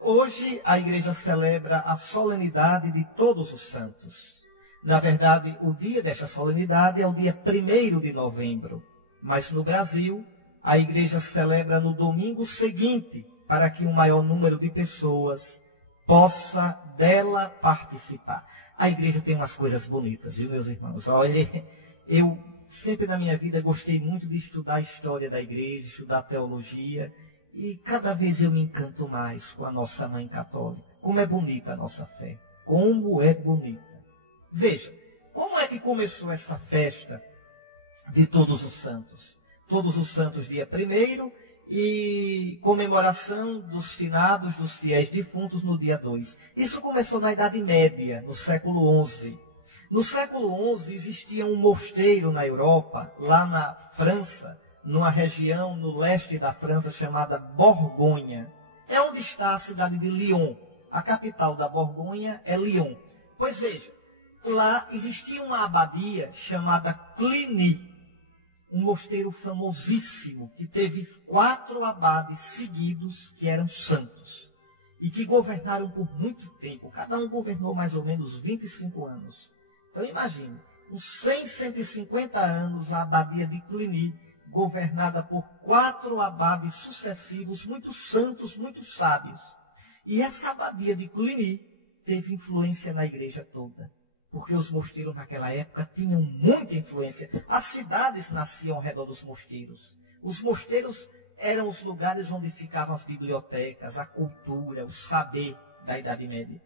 Hoje a igreja celebra a solenidade de Todos os Santos. Na verdade, o dia desta solenidade é o dia 1º de novembro. Mas no Brasil, a igreja celebra no domingo seguinte, para que um maior número de pessoas possa dela participar. A igreja tem umas coisas bonitas, viu, meus irmãos? Olha, eu sempre na minha vida gostei muito de estudar a história da igreja, estudar teologia, e cada vez eu me encanto mais com a nossa mãe católica. Como é bonita a nossa fé. Como é bonita. Veja, como é que começou essa festa de Todos os Santos? Todos os Santos, dia 1º, e comemoração dos finados, dos fiéis defuntos, no dia 2. Isso começou na Idade Média, no século XI. No século XI existia um mosteiro na Europa, lá na França, numa região no leste da França chamada Borgonha. É onde está a cidade de Lyon. A capital da Borgonha é Lyon. Pois veja, lá existia uma abadia chamada Cluny, um mosteiro famosíssimo, que teve 4 abades seguidos que eram santos e que governaram por muito tempo. Cada um governou mais ou menos 25 anos. Então imagine, uns 100, 150 anos a abadia de Cluny, governada por 4 abades sucessivos, muito santos, muito sábios. E essa abadia de Cluny teve influência na igreja toda, porque os mosteiros naquela época tinham muita influência. As cidades nasciam ao redor dos mosteiros. Os mosteiros eram os lugares onde ficavam as bibliotecas, a cultura, o saber da Idade Média.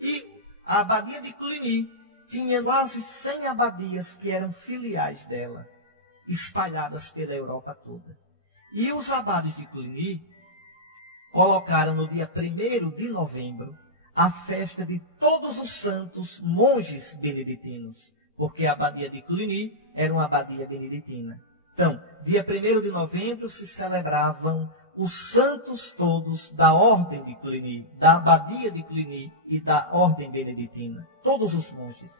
E a abadia de Cluny tinha quase 100 abadias que eram filiais dela, espalhadas pela Europa toda. E os abades de Cluny colocaram no dia 1º de novembro a festa de Todos os Santos monges beneditinos, porque a abadia de Cluny era uma abadia beneditina. Então, dia 1º de novembro se celebravam os santos todos da ordem de Cluny, da abadia de Cluny e da ordem beneditina, todos os monges.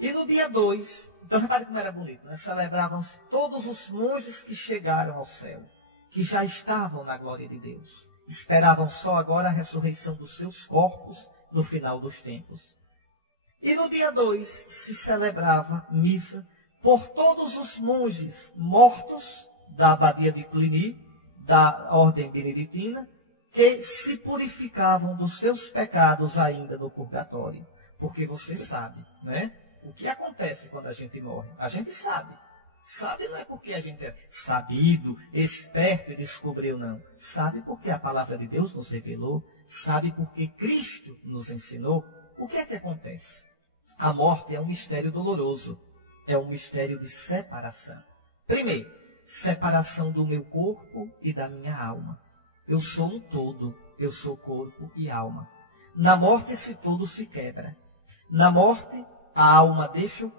E no dia 2, então repare como era bonito, né? Celebravam-se todos os monges que chegaram ao céu, que já estavam na glória de Deus. Esperavam só agora a ressurreição dos seus corpos no final dos tempos. E no dia 2 se celebrava missa por todos os monges mortos da abadia de Cluny, da ordem beneditina, que se purificavam dos seus pecados ainda no purgatório. Porque você sabe, né? O que acontece quando a gente morre? A gente sabe. Sabe não é porque a gente é sabido, esperto e descobriu, não. Sabe porque a palavra de Deus nos revelou. Sabe porque Cristo nos ensinou. O que é que acontece? A morte é um mistério doloroso. É um mistério de separação. Primeiro, separação do meu corpo e da minha alma. Eu sou um todo. Eu sou corpo e alma. Na morte esse todo se quebra. Na morte a alma deixa o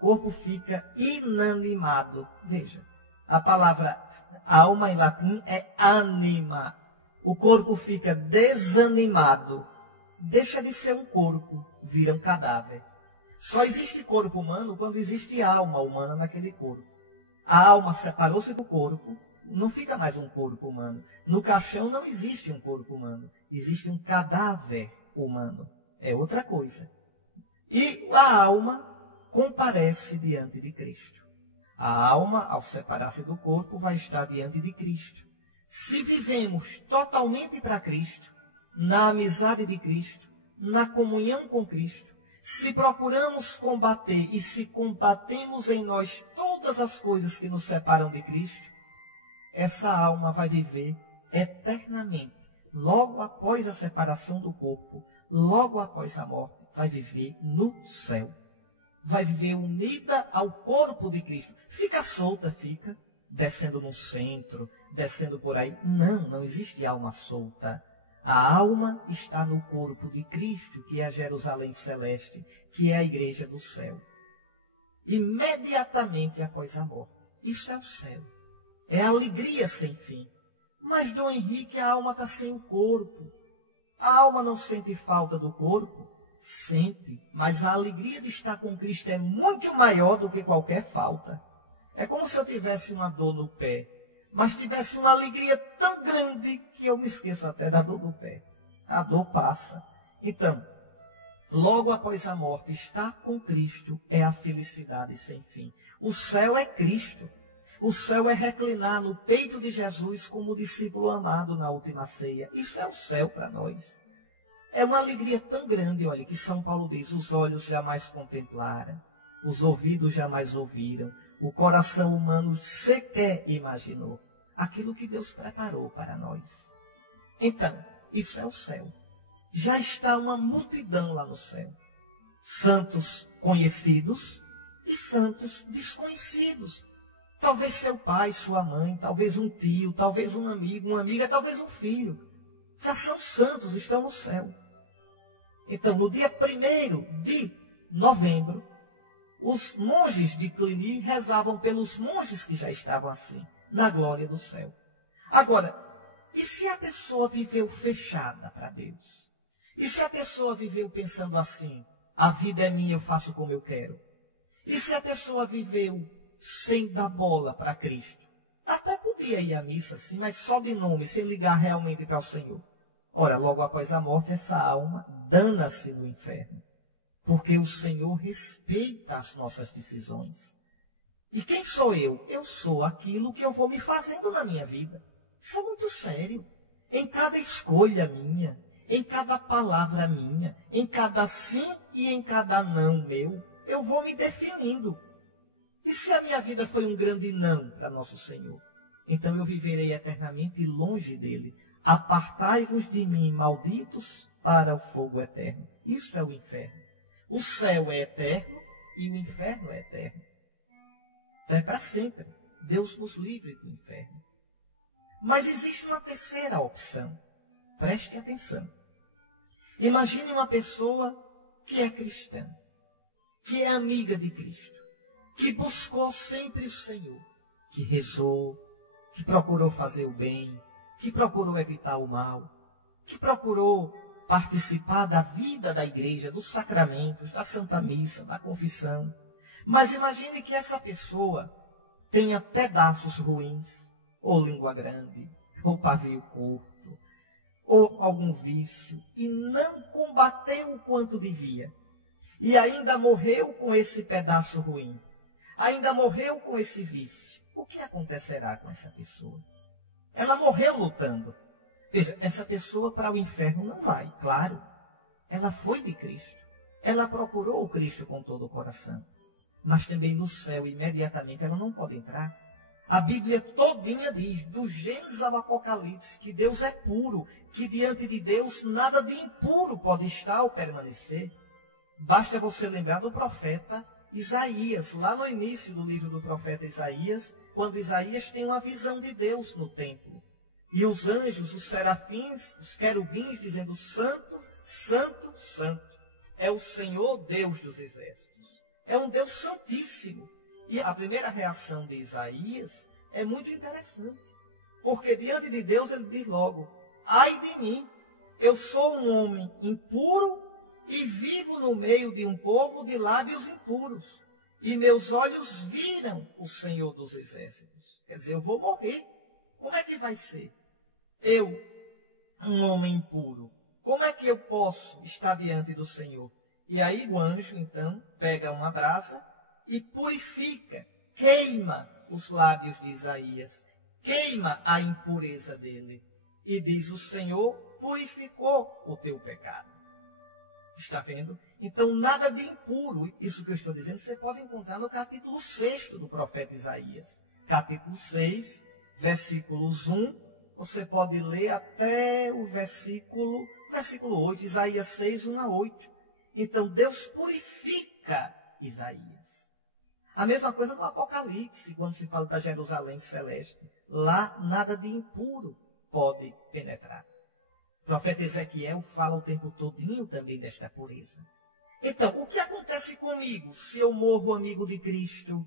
corpo fica inanimado. Veja, a palavra alma em latim é anima. O corpo fica desanimado. Deixa de ser um corpo, vira um cadáver. Só existe corpo humano quando existe alma humana naquele corpo. A alma separou-se do corpo, não fica mais um corpo humano. No caixão não existe um corpo humano, existe um cadáver humano. É outra coisa. E a alma comparece diante de Cristo. A alma, ao separar-se do corpo, vai estar diante de Cristo. Se vivemos totalmente para Cristo, na amizade de Cristo, na comunhão com Cristo, se procuramos combater e se combatemos em nós todas as coisas que nos separam de Cristo, essa alma vai viver eternamente, logo após a separação do corpo, logo após a morte, vai viver no céu. Vai viver unida ao corpo de Cristo. Fica solta, fica, descendo no centro, descendo por aí. Não existe alma solta. A alma está no corpo de Cristo, que é a Jerusalém celeste, que é a igreja do céu. Imediatamente após a morte. Isso é o céu. É alegria sem fim. Mas, Dom Henrique, a alma está sem o corpo. A alma não sente falta do corpo? Sente, mas a alegria de estar com Cristo é muito maior do que qualquer falta. É como se eu tivesse uma dor no pé, mas tivesse uma alegria tão grande que eu me esqueço até da dor do pé. A dor passa. Então, logo após a morte, estar com Cristo é a felicidade sem fim. O céu é Cristo. O céu é reclinar no peito de Jesus como discípulo amado na última ceia. Isso é o céu para nós. É uma alegria tão grande, olha, que São Paulo diz, os olhos jamais contemplaram, os ouvidos jamais ouviram, o coração humano sequer imaginou aquilo que Deus preparou para nós. Então, isso é o céu. Já está uma multidão lá no céu. Santos conhecidos e santos desconhecidos. Talvez seu pai, sua mãe, talvez um tio, talvez um amigo, uma amiga, talvez um filho. Já são santos, estão no céu. Então, no dia 1º de novembro, os monges de Cluny rezavam pelos monges que já estavam assim, na glória do céu. Agora, e se a pessoa viveu fechada para Deus? E se a pessoa viveu pensando assim, a vida é minha, eu faço como eu quero? E se a pessoa viveu sem dar bola para Cristo? Até podia ir à missa, sim, mas só de nome, sem ligar realmente para o Senhor. Ora, logo após a morte, essa alma dana-se no inferno. Porque o Senhor respeita as nossas decisões. E quem sou eu? Eu sou aquilo que eu vou me fazendo na minha vida. Isso é muito sério. Em cada escolha minha, em cada palavra minha, em cada sim e em cada não meu, eu vou me definindo. E se a minha vida foi um grande não para nosso Senhor? Então eu viverei eternamente longe dele. Apartai-vos de mim, malditos, para o fogo eterno. Isso é o inferno. O céu é eterno e o inferno é eterno. Então é para sempre. Deus nos livre do inferno. Mas existe uma terceira opção. Preste atenção. Imagine uma pessoa que é cristã, que é amiga de Cristo, que buscou sempre o Senhor, que rezou, que procurou fazer o bem, que procurou evitar o mal, que procurou participar da vida da igreja, dos sacramentos, da Santa Missa, da confissão. Mas imagine que essa pessoa tenha pedaços ruins, ou língua grande, ou pavio curto, ou algum vício, e não combateu o quanto devia. E ainda morreu com esse pedaço ruim. Ainda morreu com esse vício. O que acontecerá com essa pessoa? Ela morreu lutando. Veja, essa pessoa para o inferno não vai, claro. Ela foi de Cristo. Ela procurou o Cristo com todo o coração. Mas também no céu, imediatamente, ela não pode entrar. A Bíblia todinha diz, do Gênesis ao Apocalipse, que Deus é puro, que diante de Deus nada de impuro pode estar ou permanecer. Basta você lembrar do profeta Isaías, lá no início do livro do profeta Isaías, quando Isaías tem uma visão de Deus no templo. E os anjos, os serafins, os querubins, dizendo, Santo, Santo, Santo, é o Senhor Deus dos exércitos. É um Deus santíssimo. E a primeira reação de Isaías é muito interessante. Porque diante de Deus ele diz logo, ai de mim, eu sou um homem impuro e vivo no meio de um povo de lábios impuros. E meus olhos viram o Senhor dos exércitos. Quer dizer, eu vou morrer. Como é que vai ser? Eu, um homem impuro, como é que eu posso estar diante do Senhor? E aí o anjo, então, pega uma brasa e purifica, queima os lábios de Isaías, queima a impureza dele. E diz, o Senhor purificou o teu pecado. Está vendo? Então, nada de impuro. Isso que eu estou dizendo, você pode encontrar no capítulo 6 do profeta Isaías. Capítulo 6, versículos 1. Você pode ler até o versículo 8, Isaías 6, 1 a 8. Então, Deus purifica Isaías. A mesma coisa no Apocalipse, quando se fala da Jerusalém celeste. Lá, nada de impuro pode penetrar. O profeta Ezequiel fala o tempo todinho também desta pureza. Então, o que acontece comigo se eu morro amigo de Cristo,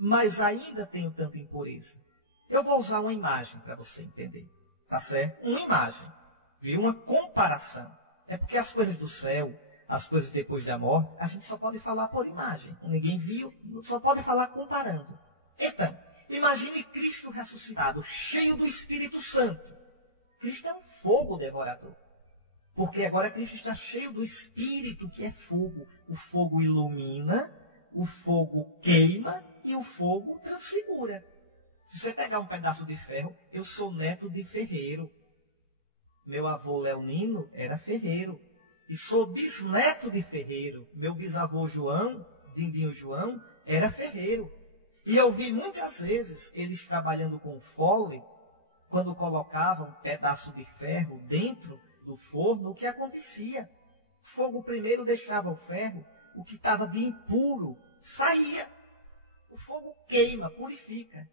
mas ainda tenho tanta impureza? Eu vou usar uma imagem para você entender, tá certo? Uma imagem, viu? Uma comparação. É porque as coisas do céu, as coisas depois da morte, a gente só pode falar por imagem. Ninguém viu, só pode falar comparando. Então, Imagine Cristo ressuscitado, cheio do Espírito Santo. Cristo é um fogo devorador. Porque agora Cristo está cheio do Espírito, que é fogo. O fogo ilumina, o fogo queima e o fogo transfigura. Se você pegar um pedaço de ferro, eu sou neto de ferreiro. Meu avô Leonino era ferreiro. E sou bisneto de ferreiro. Meu bisavô João, Dindinho João, era ferreiro. E eu vi muitas vezes eles trabalhando com fole, quando colocavam um pedaço de ferro dentro do forno, o que acontecia? O fogo primeiro deixava o ferro, o que estava de impuro saía. O fogo queima, purifica.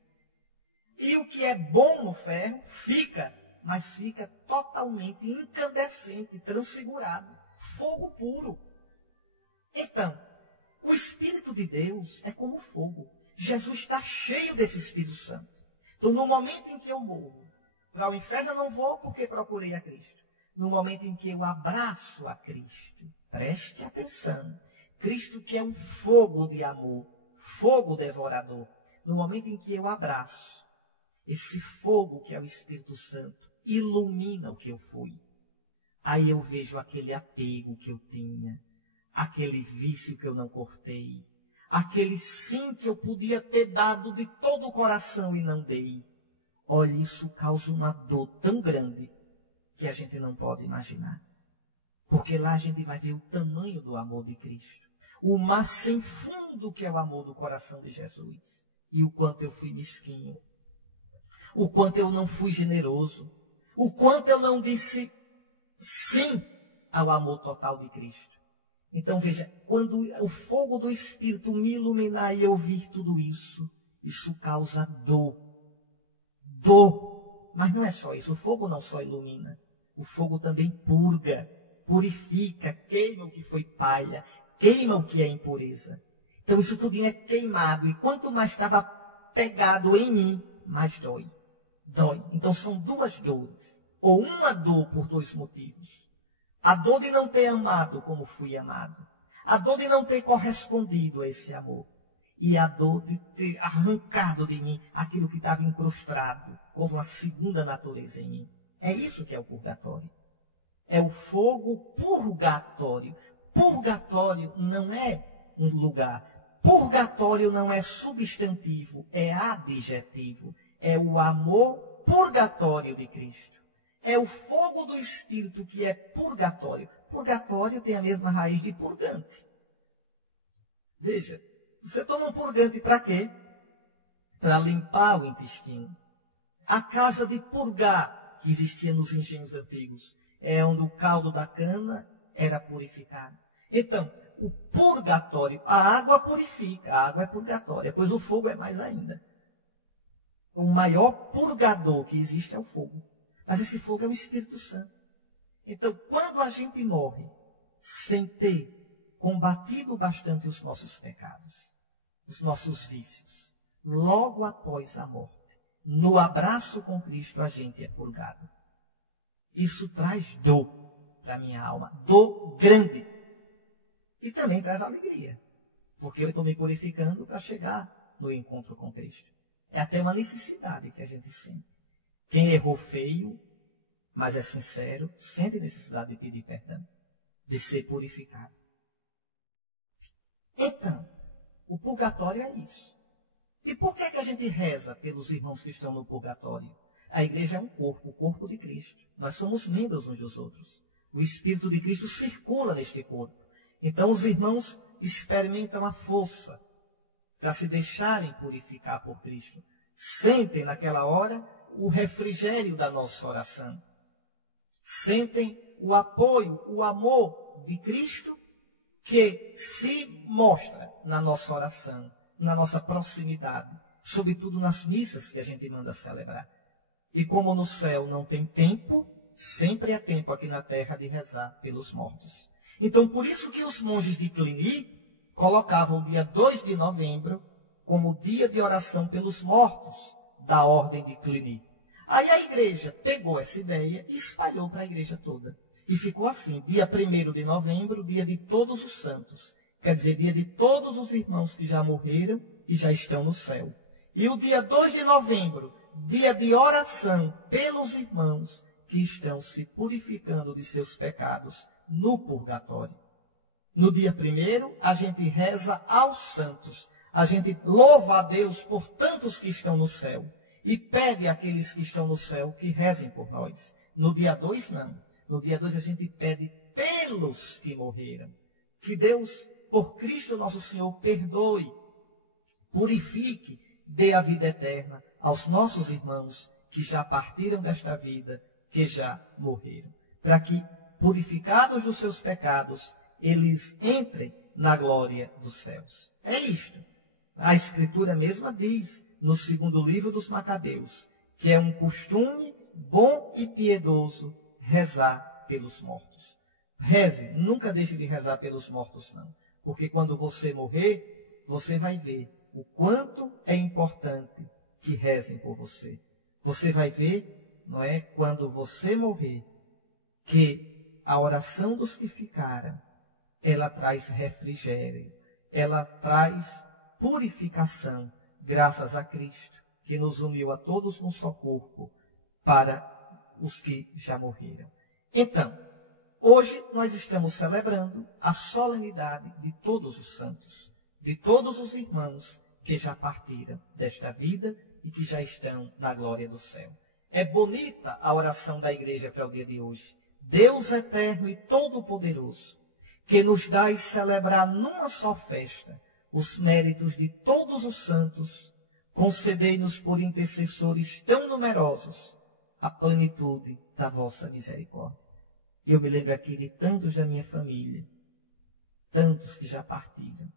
E o que é bom no ferro fica, mas fica totalmente incandescente, transfigurado. Fogo puro. Então, o Espírito de Deus é como fogo. Jesus está cheio desse Espírito Santo. Então, no momento em que eu morro, para o inferno eu não vou porque procurei a Cristo. No momento em que eu abraço a Cristo, preste atenção. Cristo que é um fogo de amor, fogo devorador. No momento em que eu abraço, esse fogo que é o Espírito Santo ilumina o que eu fui. Aí eu vejo aquele apego que eu tinha, aquele vício que eu não cortei, aquele sim que eu podia ter dado de todo o coração e não dei. Olha, isso causa uma dor tão grande que a gente não pode imaginar. Porque lá a gente vai ver o tamanho do amor de Cristo. O mar sem fundo que é o amor do coração de Jesus. E o quanto eu fui mesquinho. O quanto eu não fui generoso. O quanto eu não disse sim ao amor total de Cristo. Então veja, quando o fogo do Espírito me iluminar e eu vir tudo isso, isso causa dor. Dor. Mas não é só isso. O fogo não só ilumina. O fogo também purga, purifica, queima o que foi palha, queima o que é impureza. Então isso tudo é queimado. E quanto mais estava pegado em mim, mais dói. Dói. Então são duas dores. Ou uma dor por dois motivos. A dor de não ter amado como fui amado. A dor de não ter correspondido a esse amor. E a dor de ter arrancado de mim aquilo que estava incrustado, como uma segunda natureza em mim. É isso que é o purgatório. É o fogo purgatório. Purgatório não é um lugar. Purgatório não é substantivo, é adjetivo. É o amor purgatório de Cristo. É o fogo do Espírito que é purgatório. Purgatório tem a mesma raiz de purgante. Veja, você toma um purgante para quê? Para limpar o intestino. A casa de purgar que existia nos engenhos antigos é onde o caldo da cana era purificado. Então, o purgatório, a água purifica, a água é purgatória, pois o fogo é mais ainda. O maior purgador que existe é o fogo. Mas esse fogo é o Espírito Santo. Então, quando a gente morre sem ter combatido bastante os nossos pecados, os nossos vícios, logo após a morte, no abraço com Cristo, a gente é purgado. Isso traz dor para a minha alma, dor grande. E também traz alegria, porque eu estou me purificando para chegar no encontro com Cristo. É até uma necessidade que a gente sente. Quem errou feio, mas é sincero, sente necessidade de pedir perdão, de ser purificado. Então, o purgatório é isso. E por que a gente reza pelos irmãos que estão no purgatório? A igreja é um corpo, o corpo de Cristo. Nós somos membros uns dos outros. O Espírito de Cristo circula neste corpo. Então os irmãos experimentam a força para se deixarem purificar por Cristo. Sentem naquela hora o refrigério da nossa oração. Sentem o apoio, o amor de Cristo que se mostra na nossa oração, na nossa proximidade, sobretudo nas missas que a gente manda celebrar. E como no céu não tem tempo, sempre há tempo aqui na terra de rezar pelos mortos. Então, por isso que os monges de Cluny colocavam o dia 2 de novembro como dia de oração pelos mortos da ordem de Cluny. Aí a igreja pegou essa ideia e espalhou para a igreja toda. E ficou assim, dia 1º de novembro, dia de todos os santos. Quer dizer, dia de todos os irmãos que já morreram e já estão no céu. E o dia 2 de novembro, dia de oração pelos irmãos que estão se purificando de seus pecados no purgatório. No dia 1º, a gente reza aos santos. A gente louva a Deus por tantos que estão no céu. E pede àqueles que estão no céu que rezem por nós. No dia 2, não. No dia 2, a gente pede pelos que morreram. Que Deus, por Cristo nosso Senhor, perdoe, purifique, dê a vida eterna aos nossos irmãos que já partiram desta vida, que já morreram. Para que, purificados dos seus pecados, eles entrem na glória dos céus. É isto. A Escritura mesma diz, no 2º livro dos Macabeus, que é um costume bom e piedoso rezar pelos mortos. Reze, nunca deixe de rezar pelos mortos, não. Porque quando você morrer, você vai ver o quanto é importante que rezem por você. Você vai ver, não é, quando você morrer, que a oração dos que ficaram, ela traz refrigério, ela traz purificação, graças a Cristo, que nos uniu a todos num só corpo, para os que já morreram. Então, hoje nós estamos celebrando a solenidade de todos os santos, de todos os irmãos que já partiram desta vida e que já estão na glória do céu. É bonita a oração da igreja para o dia de hoje. Deus eterno e todo-poderoso, que nos dás celebrar numa só festa os méritos de todos os santos, concedei-nos por intercessores tão numerosos a plenitude da vossa misericórdia. Eu me lembro aqui de tantos da minha família, tantos que já partiram,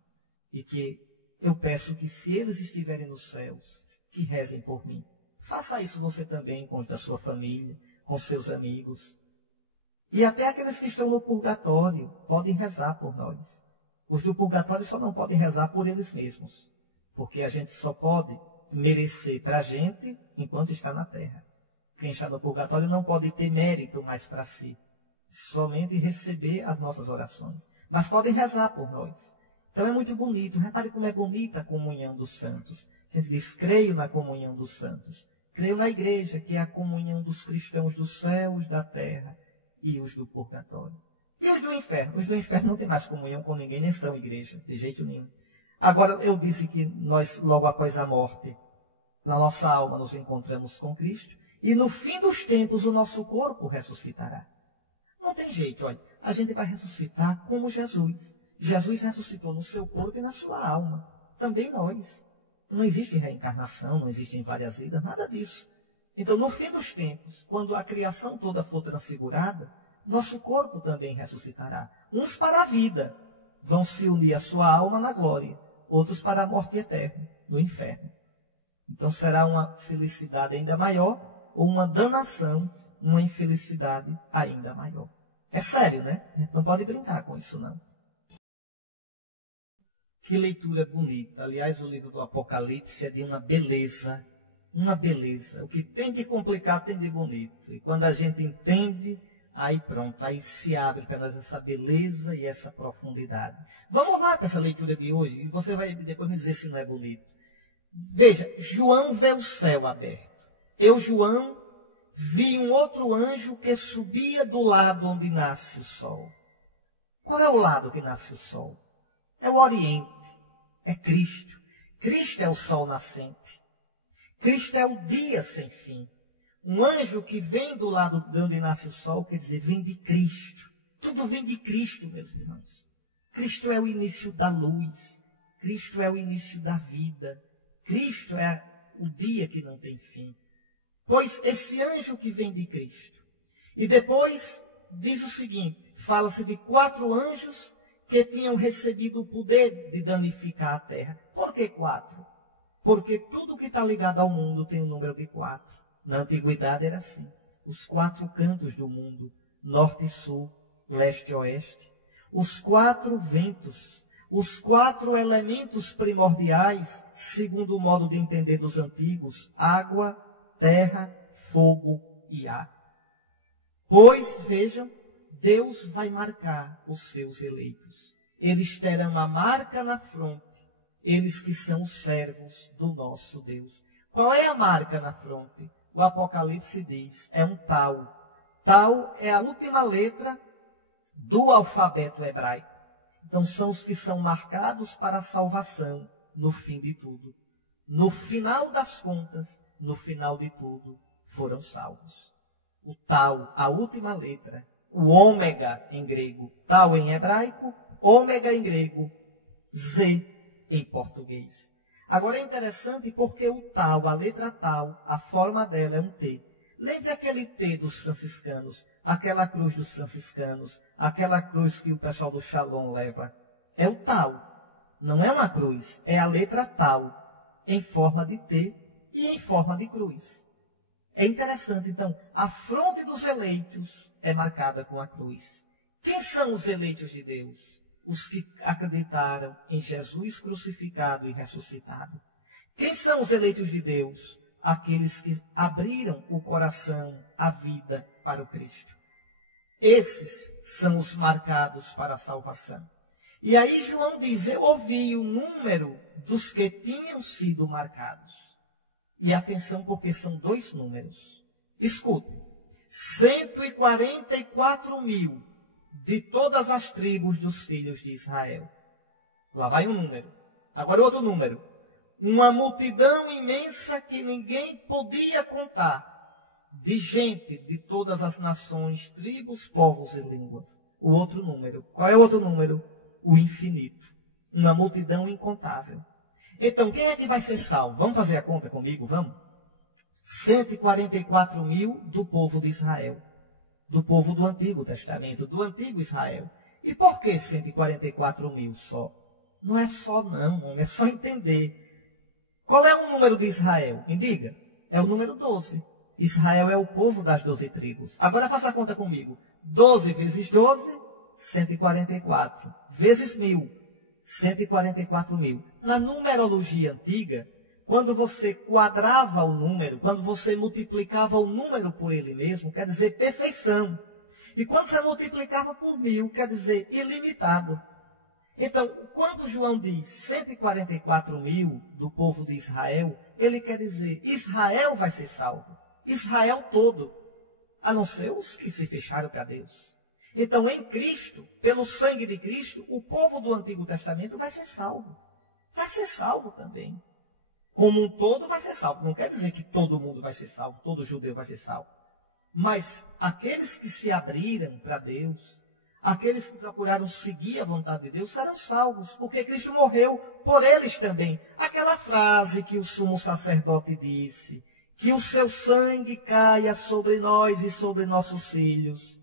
e que eu peço que, se eles estiverem nos céus, que rezem por mim. Faça isso você também com a sua família, com seus amigos. E até aqueles que estão no purgatório podem rezar por nós. Os do purgatório só não podem rezar por eles mesmos, porque a gente só pode merecer para a gente enquanto está na terra. Quem está no purgatório não pode ter mérito mais para si, somente receber as nossas orações. Mas podem rezar por nós. Então é muito bonito. Repare como é bonita a comunhão dos santos. A gente diz, creio na comunhão dos santos. Creio na igreja, que é a comunhão dos cristãos dos céus, da terra e os do purgatório. E os do inferno? Os do inferno não têm mais comunhão com ninguém, nem são igreja, de jeito nenhum. Agora, eu disse que nós, logo após a morte, na nossa alma nos encontramos com Cristo, e no fim dos tempos o nosso corpo ressuscitará. Não tem jeito, olha, a gente vai ressuscitar como Jesus. Jesus ressuscitou no seu corpo e na sua alma. Também nós. Não existe reencarnação, não existem várias vidas, nada disso. Então, no fim dos tempos, quando a criação toda for transfigurada, nosso corpo também ressuscitará. Uns para a vida, vão se unir à sua alma na glória. Outros para a morte eterna, no inferno. Então, será uma felicidade ainda maior ou uma danação, uma infelicidade ainda maior. É sério, né? Não pode brincar com isso, não. Que leitura bonita. Aliás, o livro do Apocalipse é de uma beleza. Uma beleza. O que tem de complicado tem de bonito. E quando a gente entende, aí pronto, aí se abre para nós essa beleza e essa profundidade. Vamos lá para essa leitura de hoje. E você vai depois me dizer se não é bonito. Veja, João vê o céu aberto. Eu, João, vi um outro anjo que subia do lado onde nasce o sol. Qual é o lado que nasce o sol? É o Oriente, é Cristo. Cristo é o sol nascente. Cristo é o dia sem fim. Um anjo que vem do lado de onde nasce o sol, quer dizer, vem de Cristo. Tudo vem de Cristo, meus irmãos. Cristo é o início da luz. Cristo é o início da vida. Cristo é o dia que não tem fim. Pois esse anjo que vem de Cristo. E depois diz o seguinte, fala-se de 4 anjos que tinham recebido o poder de danificar a terra. Por que 4? Porque tudo que está ligado ao mundo tem o número de 4. Na antiguidade era assim. Os 4 cantos do mundo, norte e sul, leste e oeste. Os 4 ventos, os 4 elementos primordiais, segundo o modo de entender dos antigos, água, terra, fogo e ar. Pois, vejam, Deus vai marcar os seus eleitos. Eles terão a marca na fronte eles que são os servos do nosso Deus. Qual é a marca na fronte? O Apocalipse diz, é um tau. Tau é a última letra do alfabeto hebraico. Então são os que são marcados para a salvação no fim de tudo. No final das contas, no final de tudo, foram salvos. O tau, a última letra, o ômega em grego, tau em hebraico, ômega em grego, Z em português. Agora é interessante porque o tau, a letra tau, a forma dela é um T. Lembre aquele T dos franciscanos, aquela cruz dos franciscanos, aquela cruz que o pessoal do Shalom leva. É o tau. Não é uma cruz, é a letra tau, em forma de T e em forma de cruz. É interessante, então, a fronte dos eleitos é marcada com a cruz. Quem são os eleitos de Deus? Os que acreditaram em Jesus crucificado e ressuscitado. Quem são os eleitos de Deus? Aqueles que abriram o coração, a vida para o Cristo. Esses são os marcados para a salvação. E aí João diz, eu ouvi o número dos que tinham sido marcados. E atenção, porque são dois números. Escute, 144 mil de todas as tribos dos filhos de Israel. Lá vai um número. Agora outro número. Uma multidão imensa que ninguém podia contar, de gente de todas as nações, tribos, povos e línguas. O outro número. Qual é o outro número? O infinito. Uma multidão incontável. Então, quem é que vai ser salvo? Vamos fazer a conta comigo, vamos? 144 mil do povo de Israel. Do povo do Antigo Testamento, do Antigo Israel. E por que 144 mil só? Não é só não, é só entender. Qual é o número de Israel? Me diga. É o número 12. Israel é o povo das 12 tribos. Agora faça a conta comigo. 12 vezes 12, 144. Vezes 1000, 144 mil. Na numerologia antiga, quando você quadrava o número, quando você multiplicava o número por ele mesmo, quer dizer perfeição. E quando você multiplicava por 1000, quer dizer ilimitado. Então, quando João diz 144 mil do povo de Israel, ele quer dizer Israel vai ser salvo. Israel todo, a não ser os que se fecharam para Deus. Então, em Cristo, pelo sangue de Cristo, o povo do Antigo Testamento vai ser salvo. Vai ser salvo também. Como um todo vai ser salvo. Não quer dizer que todo mundo vai ser salvo, todo judeu vai ser salvo. Mas aqueles que se abriram para Deus, aqueles que procuraram seguir a vontade de Deus, serão salvos, porque Cristo morreu por eles também. Aquela frase que o sumo sacerdote disse, que o seu sangue caia sobre nós e sobre nossos filhos.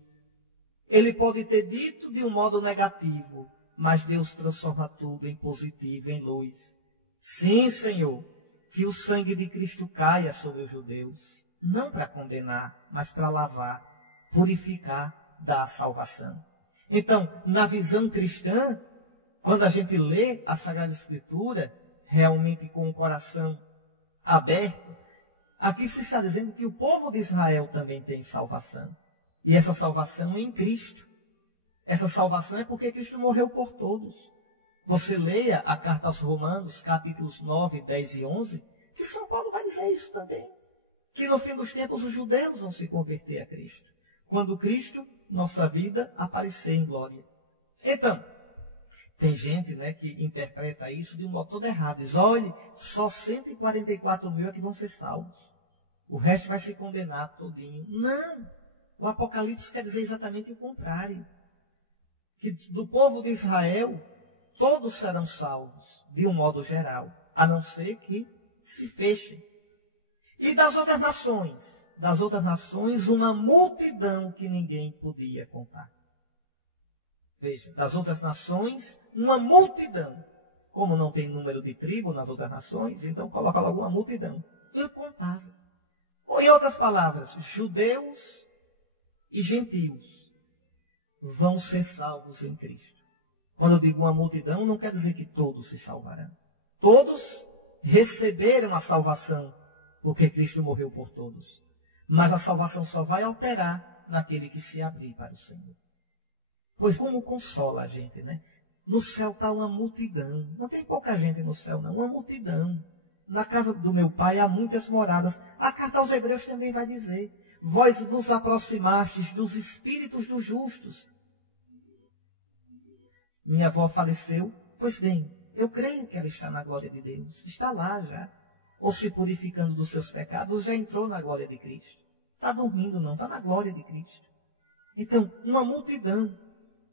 Ele pode ter dito de um modo negativo, mas Deus transforma tudo em positivo, em luz. Sim, Senhor, que o sangue de Cristo caia sobre os judeus, não para condenar, mas para lavar, purificar, dar a salvação. Então, na visão cristã, quando a gente lê a Sagrada Escritura, realmente com o coração aberto, aqui se está dizendo que o povo de Israel também tem salvação. E essa salvação é em Cristo. Essa salvação é porque Cristo morreu por todos. Você leia a carta aos Romanos, capítulos 9, 10 e 11, que São Paulo vai dizer isso também. Que no fim dos tempos os judeus vão se converter a Cristo. Quando Cristo, nossa vida, aparecer em glória. Então, tem gente, né, que interpreta isso de um modo todo errado. Diz, olhe, só 144 mil é que vão ser salvos. O resto vai se condenar todinho. Não! O Apocalipse quer dizer exatamente o contrário. Que do povo de Israel, todos serão salvos, de um modo geral, a não ser que se fechem. E das outras nações, uma multidão que ninguém podia contar. Veja, das outras nações, uma multidão. Como não tem número de tribo nas outras nações, então coloca logo uma multidão. Incontável. Ou em outras palavras, judeus e gentios vão ser salvos em Cristo. Quando eu digo uma multidão, não quer dizer que todos se salvarão. Todos receberam a salvação, porque Cristo morreu por todos. Mas a salvação só vai operar naquele que se abrir para o Senhor. Pois como consola a gente, né? No céu está uma multidão. Não tem pouca gente no céu, não. Uma multidão. Na casa do meu pai há muitas moradas. A carta aos Hebreus também vai dizer: vós vos aproximastes dos espíritos dos justos. Minha avó faleceu. Pois bem, eu creio que ela está na glória de Deus. Está lá já. Ou se purificando dos seus pecados, já entrou na glória de Cristo. Está dormindo não, está na glória de Cristo. Então, uma multidão.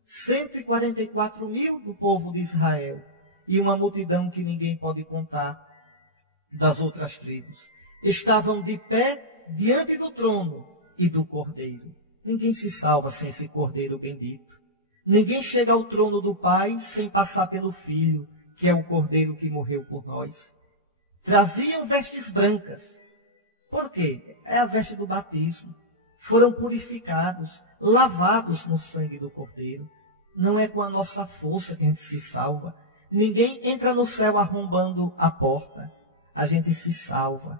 144 mil do povo de Israel. E uma multidão que ninguém pode contar das outras tribos. Estavam de pé diante do trono e do Cordeiro. Ninguém se salva sem esse Cordeiro bendito. Ninguém chega ao trono do Pai sem passar pelo Filho, que é o Cordeiro que morreu por nós. Traziam vestes brancas. Por quê? É a veste do batismo. Foram purificados, lavados no sangue do Cordeiro. Não é com a nossa força que a gente se salva. Ninguém entra no céu arrombando a porta. A gente se salva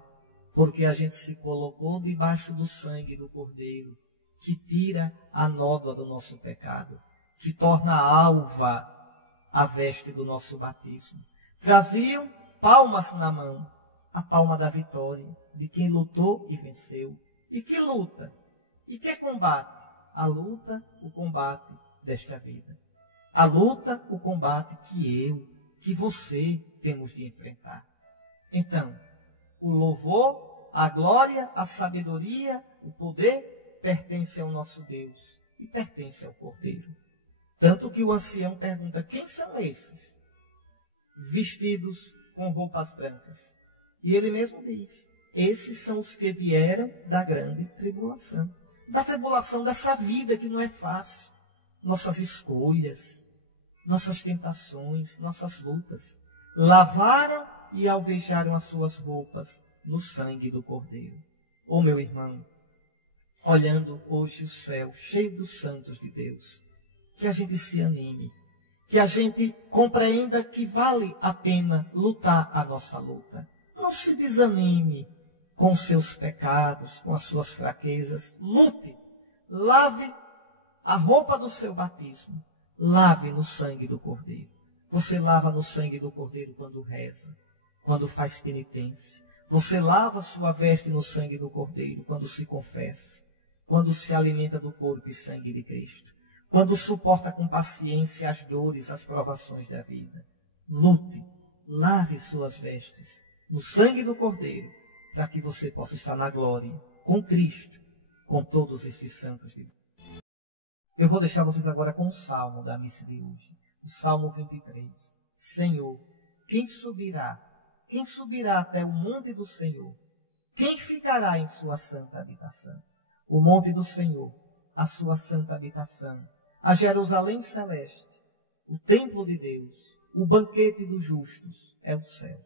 porque a gente se colocou debaixo do sangue do Cordeiro, que tira a nódoa do nosso pecado, que torna alva a veste do nosso batismo. Traziam palmas na mão, a palma da vitória, de quem lutou e venceu. E que luta? E que combate? A luta, o combate desta vida. A luta, o combate que você temos de enfrentar. Então, o louvor, a glória, a sabedoria, o poder pertence ao nosso Deus e pertence ao Cordeiro. Tanto que o ancião pergunta: quem são esses? Vestidos com roupas brancas. E ele mesmo diz: esses são os que vieram da grande tribulação. Da tribulação dessa vida que não é fácil. Nossas escolhas, nossas tentações, nossas lutas. Lavaram e alvejaram as suas roupas no sangue do Cordeiro. Ô meu irmão, olhando hoje o céu cheio dos santos de Deus, que a gente se anime, que a gente compreenda que vale a pena lutar a nossa luta. Não se desanime com seus pecados, com as suas fraquezas. Lute, lave a roupa do seu batismo, lave no sangue do Cordeiro. Você lava no sangue do Cordeiro quando reza, quando faz penitência. Você lava sua veste no sangue do Cordeiro quando se confessa, quando se alimenta do corpo e sangue de Cristo, quando suporta com paciência as dores, as provações da vida. Lute, lave suas vestes no sangue do Cordeiro, para que você possa estar na glória com Cristo, com todos estes santos de Deus. Eu vou deixar vocês agora com o salmo da missa de hoje, o Salmo 23. Senhor, quem subirá até o monte do Senhor? Quem ficará em sua santa habitação? O monte do Senhor, a sua santa habitação, a Jerusalém celeste, o templo de Deus, o banquete dos justos, é o céu,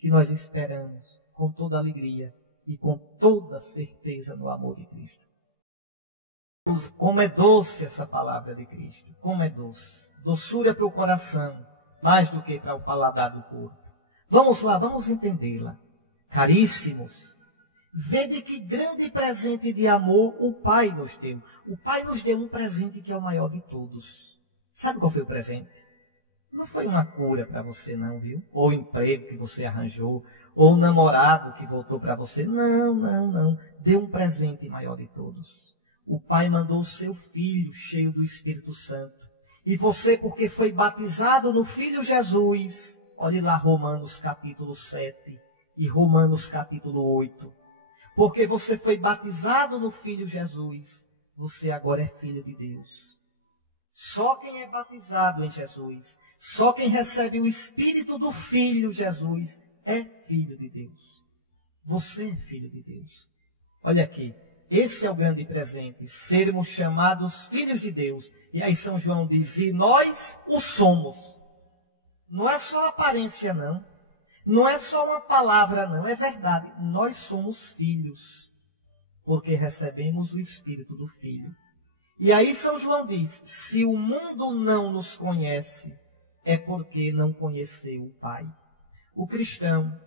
que nós esperamos com toda alegria e com toda certeza no amor de Cristo. Como é doce essa palavra de Cristo, como é doce. Doçura para o coração, mais do que para o paladar do corpo. Vamos lá, vamos entendê-la. Caríssimos, vede que grande presente de amor o Pai nos deu. O Pai nos deu um presente que é o maior de todos. Sabe qual foi o presente? Não foi uma cura para você não, viu? Ou emprego que você arranjou, ou um namorado que voltou para você. Não. Deu um presente maior de todos. O Pai mandou o seu Filho, cheio do Espírito Santo. E você, porque foi batizado no Filho Jesus, olhe lá Romanos capítulo 7 e Romanos capítulo 8. Porque você foi batizado no Filho Jesus, você agora é filho de Deus. Só quem é batizado em Jesus, só quem recebe o Espírito do Filho Jesus, é filho de Deus. Você é filho de Deus. Olha aqui. Esse é o grande presente, sermos chamados filhos de Deus. E aí São João diz, e nós o somos. Não é só aparência, não. Não é só uma palavra, não. É verdade. Nós somos filhos, porque recebemos o Espírito do Filho. E aí São João diz, se o mundo não nos conhece, é porque não conheceu o Pai. O cristão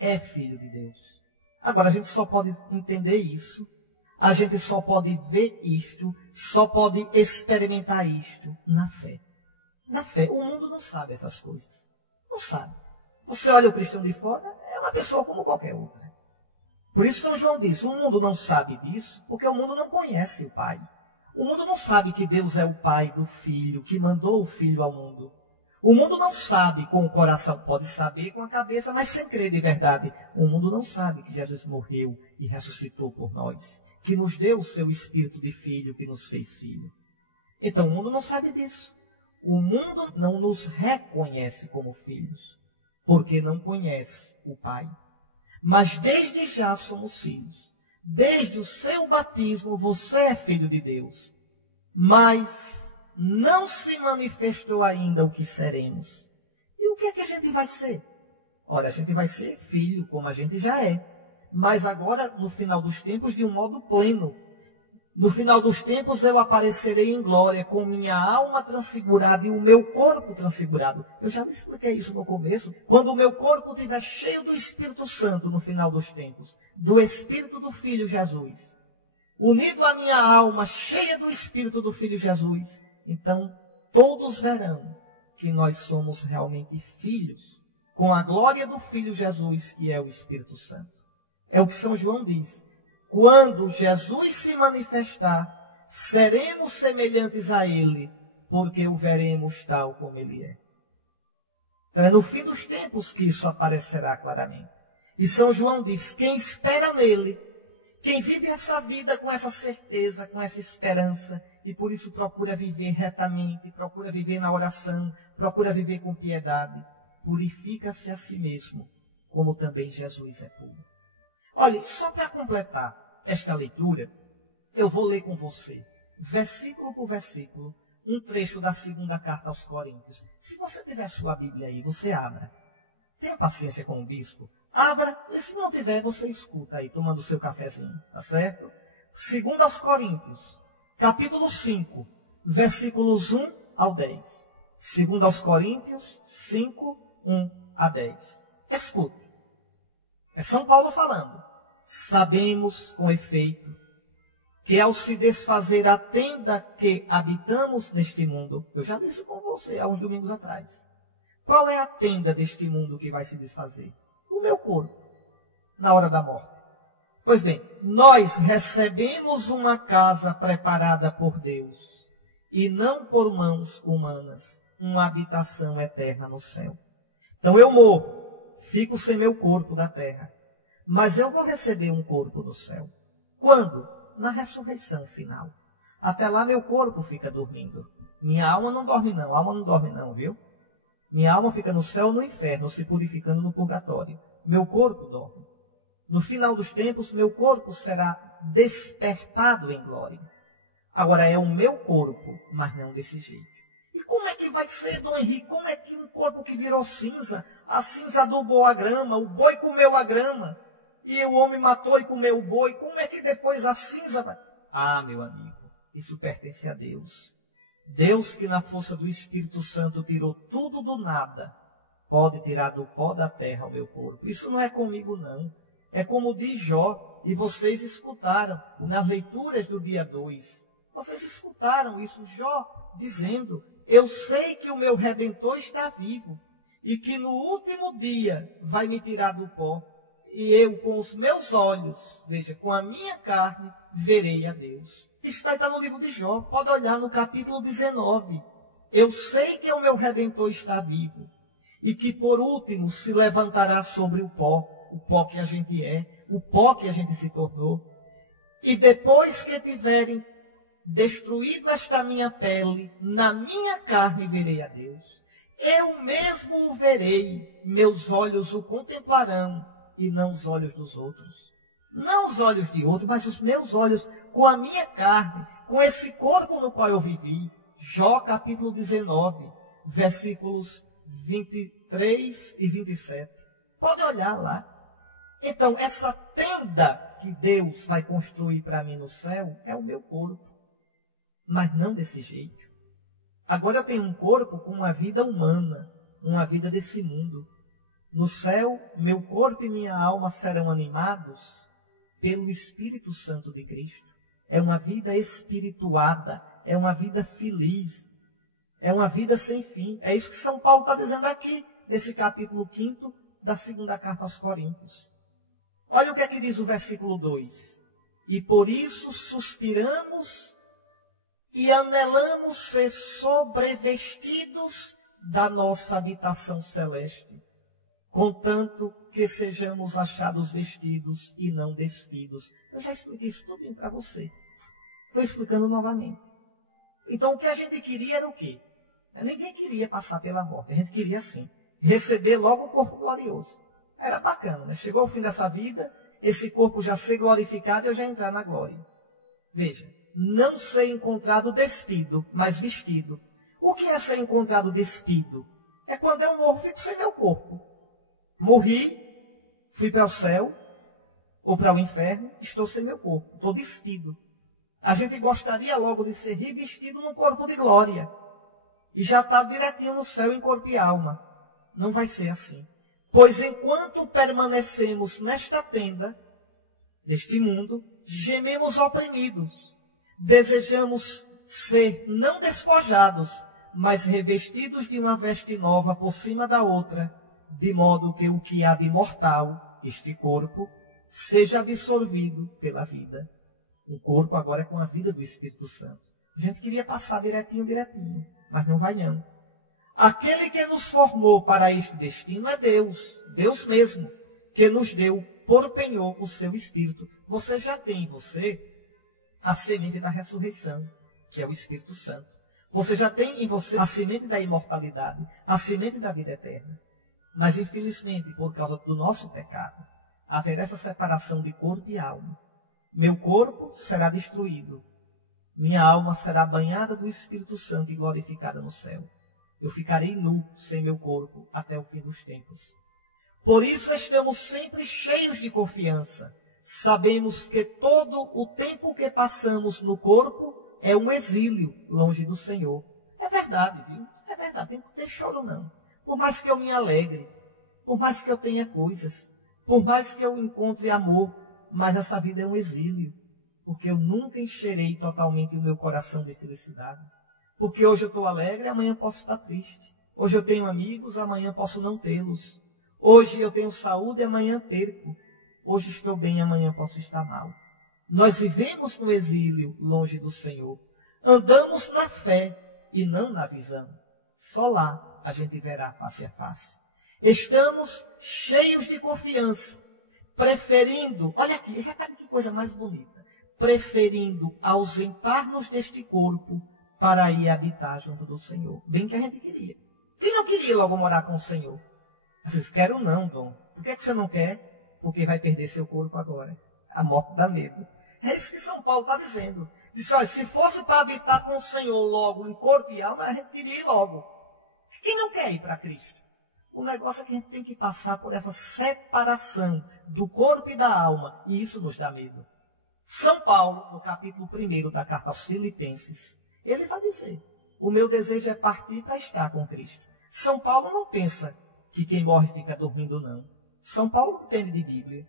é filho de Deus. Agora, a gente só pode entender isso, a gente só pode ver isto, só pode experimentar isto na fé. Na fé. O mundo não sabe essas coisas. Não sabe. Você olha o cristão de fora, é uma pessoa como qualquer outra. Por isso São João diz, o mundo não sabe disso, porque o mundo não conhece o Pai. O mundo não sabe que Deus é o Pai do Filho, que mandou o Filho ao mundo. O mundo não sabe com o coração, pode saber com a cabeça, mas sem crer de verdade. O mundo não sabe que Jesus morreu e ressuscitou por nós, que nos deu o seu espírito de filho, que nos fez filho. Então o mundo não sabe disso. O mundo não nos reconhece como filhos, porque não conhece o Pai. Mas desde já somos filhos. Desde o seu batismo você é filho de Deus. Mas não se manifestou ainda o que seremos. E o que é que a gente vai ser? Ora, a gente vai ser filho, como a gente já é. Mas agora, no final dos tempos, de um modo pleno. No final dos tempos eu aparecerei em glória, com minha alma transfigurada e o meu corpo transfigurado. Eu já lhe expliquei isso no começo. Quando o meu corpo estiver cheio do Espírito Santo no final dos tempos, do Espírito do Filho Jesus, unido à minha alma cheia do Espírito do Filho Jesus, então todos verão que nós somos realmente filhos, com a glória do Filho Jesus, que é o Espírito Santo. É o que São João diz. Quando Jesus se manifestar, seremos semelhantes a Ele, porque o veremos tal como Ele é. Então é no fim dos tempos que isso aparecerá claramente. E São João diz, quem espera nele, quem vive essa vida com essa certeza, com essa esperança, e por isso procura viver retamente, procura viver na oração, procura viver com piedade, purifica-se a si mesmo, como também Jesus é puro. Olha, só para completar esta leitura, eu vou ler com você, versículo por versículo, um trecho da segunda carta aos Coríntios. Se você tiver sua Bíblia aí, você abra. Tenha paciência com o bispo. Abra, e se não tiver, você escuta aí, tomando o seu cafezinho, tá certo? Segunda aos Coríntios, capítulo 5, versículos 1 ao 10. Segunda aos Coríntios, 5, 1 a 10. Escute. É São Paulo falando. Sabemos, com efeito, que ao se desfazer a tenda que habitamos neste mundo, eu já disse com você há uns domingos atrás, qual é a tenda deste mundo que vai se desfazer? O meu corpo, na hora da morte. Pois bem, nós recebemos uma casa preparada por Deus, e não por mãos humanas, uma habitação eterna no céu. Então eu morro, fico sem meu corpo da terra. Mas eu vou receber um corpo no céu. Quando? Na ressurreição final. Até lá meu corpo fica dormindo. Minha alma não dorme não. A alma não dorme não, viu? Minha alma fica no céu ou no inferno, se purificando no purgatório. Meu corpo dorme. No final dos tempos, meu corpo será despertado em glória. Agora é o meu corpo, mas não desse jeito. E como é que vai ser, Dom Henrique? Como é que um corpo que virou cinza, a cinza adubou a grama, o boi comeu a grama, e o homem matou e comeu o boi, como é que depois a cinza vai... Ah, meu amigo, isso pertence a Deus. Deus que na força do Espírito Santo tirou tudo do nada, pode tirar do pó da terra o meu corpo. Isso não é comigo não. É como diz Jó, e vocês escutaram nas leituras do dia 2. Vocês escutaram isso, Jó dizendo, eu sei que o meu Redentor está vivo, e que no último dia vai me tirar do pó. E eu, com os meus olhos, veja, com a minha carne, verei a Deus. Isso está no livro de Jó. Pode olhar no capítulo 19. Eu sei que o meu Redentor está vivo. E que, por último, se levantará sobre o pó que a gente é, o pó que a gente se tornou. E depois que tiverem destruído esta minha pele, na minha carne verei a Deus. Eu mesmo o verei, meus olhos o contemplarão, e não os olhos dos outros. Não os olhos de outros, mas os meus olhos, com a minha carne, com esse corpo no qual eu vivi. Jó capítulo 19, versículos 23 e 27. Pode olhar lá. Então, essa tenda que Deus vai construir para mim no céu é o meu corpo. Mas não desse jeito. Agora eu tenho um corpo com uma vida humana, uma vida desse mundo. No céu, meu corpo e minha alma serão animados pelo Espírito Santo de Cristo. É uma vida espirituada, é uma vida feliz. É uma vida sem fim. É isso que São Paulo está dizendo aqui, nesse capítulo 5 da segunda carta aos Coríntios. Olha o que é que diz o versículo 2. E por isso suspiramos e anelamos ser sobrevestidos da nossa habitação celeste, contanto que sejamos achados vestidos e não despidos. Eu já expliquei isso tudo para você. Estou explicando novamente. Então o que a gente queria era o quê? Ninguém queria passar pela morte. A gente queria sim receber logo o corpo glorioso. Era bacana, né? Chegou ao fim dessa vida, esse corpo já ser glorificado e eu já entrar na glória. Veja, não ser encontrado despido, mas vestido. O que é ser encontrado despido? É quando eu morro, fico sem meu corpo. Morri, fui para o céu, ou para o inferno, estou sem meu corpo, estou despido. A gente gostaria logo de ser revestido num corpo de glória. E já está direitinho no céu em corpo e alma. Não vai ser assim. Pois enquanto permanecemos nesta tenda, neste mundo, gememos oprimidos. Desejamos ser não despojados, mas revestidos de uma veste nova por cima da outra, de modo que o que há de mortal, este corpo, seja absorvido pela vida. O corpo agora é com a vida do Espírito Santo. A gente queria passar direitinho, mas não vai não. Aquele que nos formou para este destino é Deus, Deus mesmo, que nos deu por penhor o seu Espírito. Você já tem em você a semente da ressurreição, que é o Espírito Santo. Você já tem em você a semente da imortalidade, a semente da vida eterna. Mas infelizmente, por causa do nosso pecado, haverá essa separação de corpo e alma. Meu corpo será destruído. Minha alma será banhada do Espírito Santo e glorificada no céu. Eu ficarei nu sem meu corpo até o fim dos tempos. Por isso estamos sempre cheios de confiança. Sabemos que todo o tempo que passamos no corpo é um exílio longe do Senhor. É verdade, viu? É verdade, não tem choro não. Por mais que eu me alegre, por mais que eu tenha coisas, por mais que eu encontre amor, mas essa vida é um exílio. Porque eu nunca encherei totalmente o meu coração de felicidade. Porque hoje eu estou alegre, amanhã posso estar triste. Hoje eu tenho amigos, amanhã posso não tê-los. Hoje eu tenho saúde, amanhã perco. Hoje estou bem, amanhã posso estar mal. Nós vivemos no exílio, longe do Senhor. Andamos na fé e não na visão. Só lá a gente verá face a face. Estamos cheios de confiança, preferindo, olha aqui, repare que coisa mais bonita, preferindo ausentar-nos deste corpo para ir habitar junto do Senhor. Bem que a gente queria. Quem não queria logo morar com o Senhor? Vocês quero não, Dom. Por que você não quer? Porque vai perder seu corpo agora. A morte dá medo. É isso que São Paulo está dizendo. Diz, olha, se fosse para habitar com o Senhor logo em corpo e alma, a gente queria ir logo. Quem não quer ir para Cristo? O negócio é que a gente tem que passar por essa separação do corpo e da alma. E isso nos dá medo. São Paulo, no capítulo 1 da carta aos Filipenses, ele vai dizer, o meu desejo é partir para estar com Cristo. São Paulo não pensa que quem morre fica dormindo, não. São Paulo não entende de Bíblia.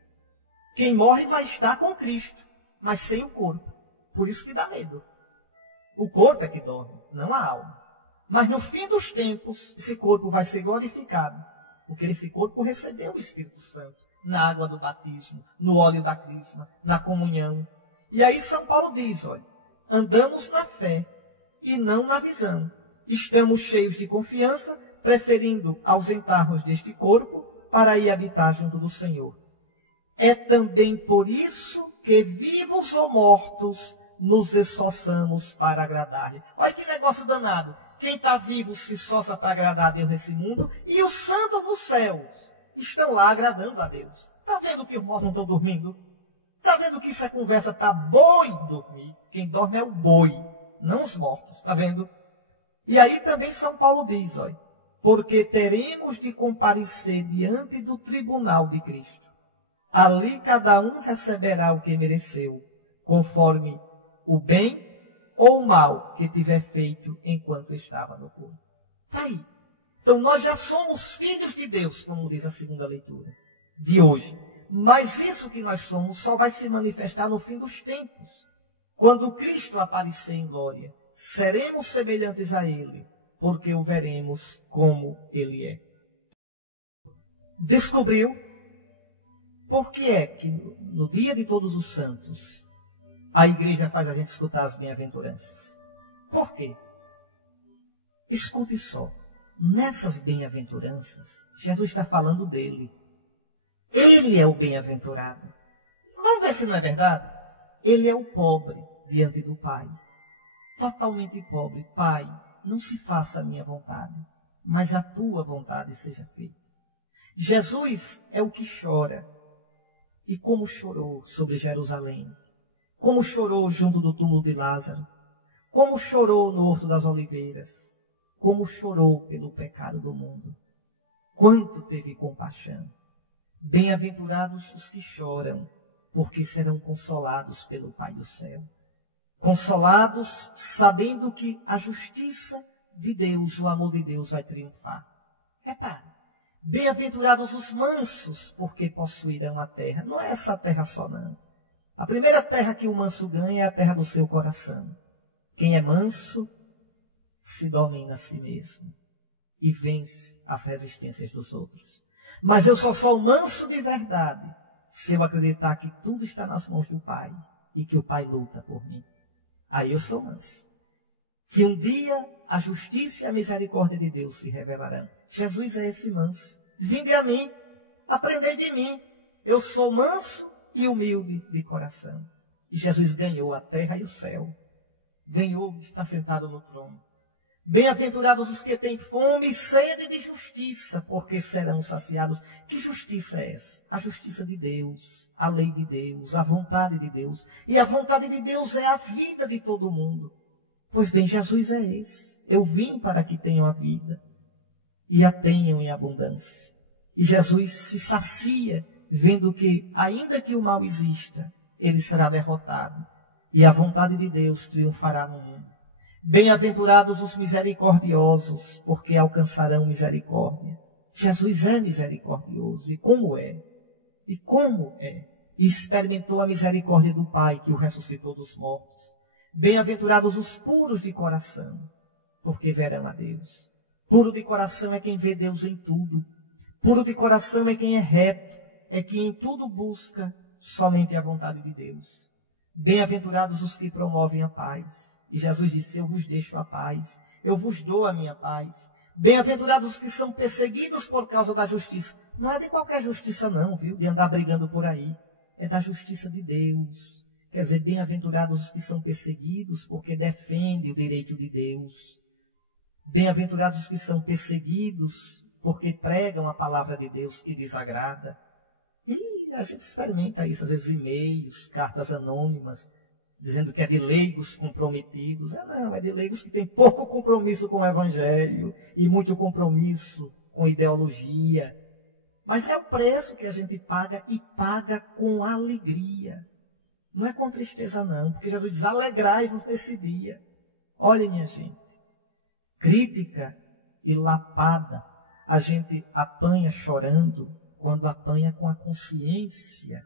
Quem morre vai estar com Cristo, mas sem o corpo. Por isso que dá medo. O corpo é que dorme, não a alma. Mas no fim dos tempos, esse corpo vai ser glorificado, porque esse corpo recebeu o Espírito Santo na água do batismo, no óleo da crisma, na comunhão. E aí São Paulo diz, olha, andamos na fé e não na visão. Estamos cheios de confiança, preferindo ausentar-nos deste corpo para ir habitar junto do Senhor. É também por isso que, vivos ou mortos, nos esforçamos para agradar-lhe. Olha que negócio danado. Quem está vivo se esforça para agradar a Deus nesse mundo, e os santos dos céus estão lá agradando a Deus. Está vendo que os mortos não estão dormindo? Está vendo que isso é conversa para boi dormir? Quem dorme é o boi, não os mortos. Está vendo? E aí também São Paulo diz, olha, porque teremos de comparecer diante do tribunal de Cristo. Ali cada um receberá o que mereceu, conforme o bem ou o mal que tiver feito enquanto estava no corpo. Está aí. Então nós já somos filhos de Deus, como diz a segunda leitura de hoje. Mas isso que nós somos só vai se manifestar no fim dos tempos. Quando Cristo aparecer em glória, seremos semelhantes a Ele, porque o veremos como ele é. Descobriu por que é que no dia de Todos os Santos a igreja faz a gente escutar as bem-aventuranças. Por quê? Escute só. Nessas bem-aventuranças, Jesus está falando dele. Ele é o bem-aventurado. Vamos ver se não é verdade? Ele é o pobre diante do Pai. Totalmente pobre. Pai, não se faça a minha vontade, mas a tua vontade seja feita. Jesus é o que chora. E como chorou sobre Jerusalém. Como chorou junto do túmulo de Lázaro. Como chorou no Horto das Oliveiras. Como chorou pelo pecado do mundo. Quanto teve compaixão. Bem-aventurados os que choram, porque serão consolados pelo Pai do céu. Consolados sabendo que a justiça de Deus, o amor de Deus vai triunfar. Repare, bem-aventurados os mansos, porque possuirão a terra. Não é essa terra só não. A primeira terra que o manso ganha é a terra do seu coração. Quem é manso se domina a si mesmo e vence as resistências dos outros. Mas eu só sou manso de verdade se eu acreditar que tudo está nas mãos do Pai e que o Pai luta por mim. Aí eu sou manso. Que um dia a justiça e a misericórdia de Deus se revelarão. Jesus é esse manso. Vinde a mim, aprendei de mim. Eu sou manso e humilde de coração. E Jesus ganhou a terra e o céu. Ganhou, está sentado no trono. Bem-aventurados os que têm fome e sede de justiça, porque serão saciados. Que justiça é essa? A justiça de Deus, a lei de Deus, a vontade de Deus. E a vontade de Deus é a vida de todo mundo. Pois bem, Jesus é esse. Eu vim para que tenham a vida e a tenham em abundância. E Jesus se sacia vendo que, ainda que o mal exista, ele será derrotado. E a vontade de Deus triunfará no mundo. Bem-aventurados os misericordiosos, porque alcançarão misericórdia. Jesus é misericordioso. E como é? E como é? E experimentou a misericórdia do Pai, que o ressuscitou dos mortos. Bem-aventurados os puros de coração, porque verão a Deus. Puro de coração é quem vê Deus em tudo. Puro de coração é quem é reto, é quem em tudo busca somente a vontade de Deus. Bem-aventurados os que promovem a paz. E Jesus disse, eu vos deixo a paz, eu vos dou a minha paz. Bem-aventurados os que são perseguidos por causa da justiça. Não é de qualquer justiça não, viu? De andar brigando por aí. É da justiça de Deus. Quer dizer, bem-aventurados os que são perseguidos porque defendem o direito de Deus. Bem-aventurados os que são perseguidos porque pregam a palavra de Deus que desagrada. E a gente experimenta isso, às vezes e-mails, cartas anônimas, dizendo que é de leigos comprometidos. Não, é de leigos que têm pouco compromisso com o Evangelho e muito compromisso com ideologia. Mas é o preço que a gente paga e paga com alegria. Não é com tristeza não, porque Jesus diz, alegrai-vos nesse dia. Olha, minha gente, crítica e lapada a gente apanha chorando quando apanha com a consciência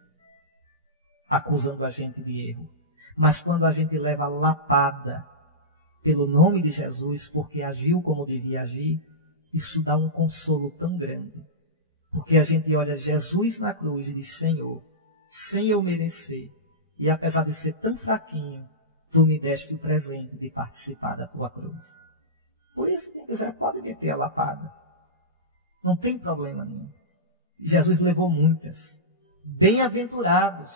acusando a gente de erro. Mas quando a gente leva lapada pelo nome de Jesus, porque agiu como devia agir, isso dá um consolo tão grande. Porque a gente olha Jesus na cruz e diz, Senhor, sem eu merecer, e apesar de ser tão fraquinho, tu me deste o presente de participar da tua cruz. Por isso, quem quiser pode meter a lapada. Não tem problema nenhum. Jesus levou muitas. Bem-aventurados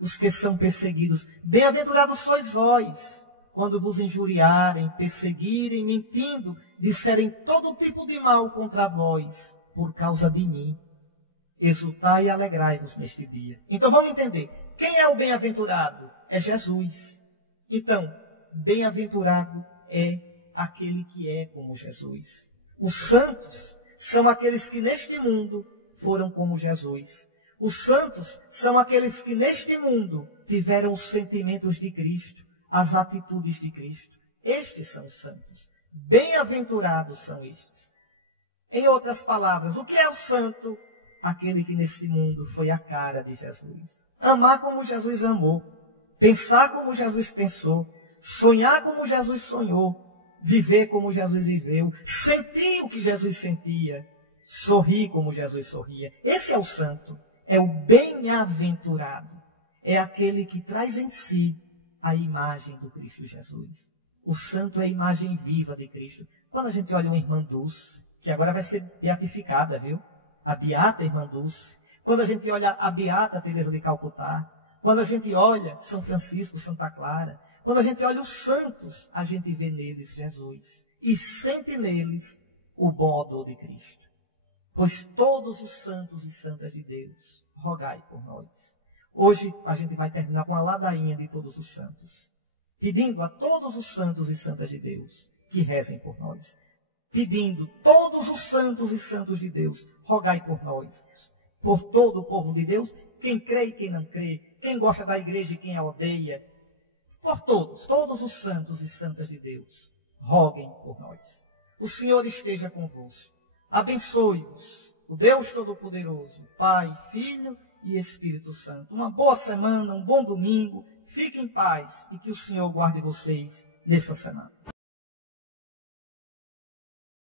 os que são perseguidos. Bem-aventurados sois vós, quando vos injuriarem, perseguirem, mentindo, disserem todo tipo de mal contra vós, por causa de mim. Exultai e alegrai-vos neste dia. Então vamos entender. Quem é o bem-aventurado? É Jesus. Então, bem-aventurado é aquele que é como Jesus. Os santos são aqueles que neste mundo foram como Jesus. Os santos são aqueles que neste mundo tiveram os sentimentos de Cristo, as atitudes de Cristo. Estes são os santos. Bem-aventurados são estes. Em outras palavras, o que é o santo? Aquele que nesse mundo foi a cara de Jesus. Amar como Jesus amou. Pensar como Jesus pensou. Sonhar como Jesus sonhou. viver como Jesus viveu, sentir o que Jesus sentia, sorrir como Jesus sorria. Esse é o santo, é o bem-aventurado, é aquele que traz em si a imagem do Cristo Jesus. O santo é a imagem viva de Cristo. Quando a gente olha uma irmã Dulce, que agora vai ser beatificada, viu? A beata irmã Dulce. Quando a gente olha a beata Teresa de Calcutá, quando a gente olha São Francisco, Santa Clara, quando a gente olha os santos, a gente vê neles Jesus e sente neles o bom odor de Cristo. Pois todos os santos e santas de Deus, rogai por nós. Hoje a gente vai terminar com a ladainha de todos os santos, pedindo a todos os santos e santas de Deus que rezem por nós. Pedindo todos os santos e santos de Deus, rogai por nós, por todo o povo de Deus, quem crê e quem não crê, quem gosta da igreja e quem a odeia, por todos os santos e santas de Deus, roguem por nós. O Senhor esteja convosco. Abençoe-vos, o Deus Todo-Poderoso, Pai, Filho e Espírito Santo. Uma boa semana, um bom domingo, fiquem em paz e que o Senhor guarde vocês nessa semana.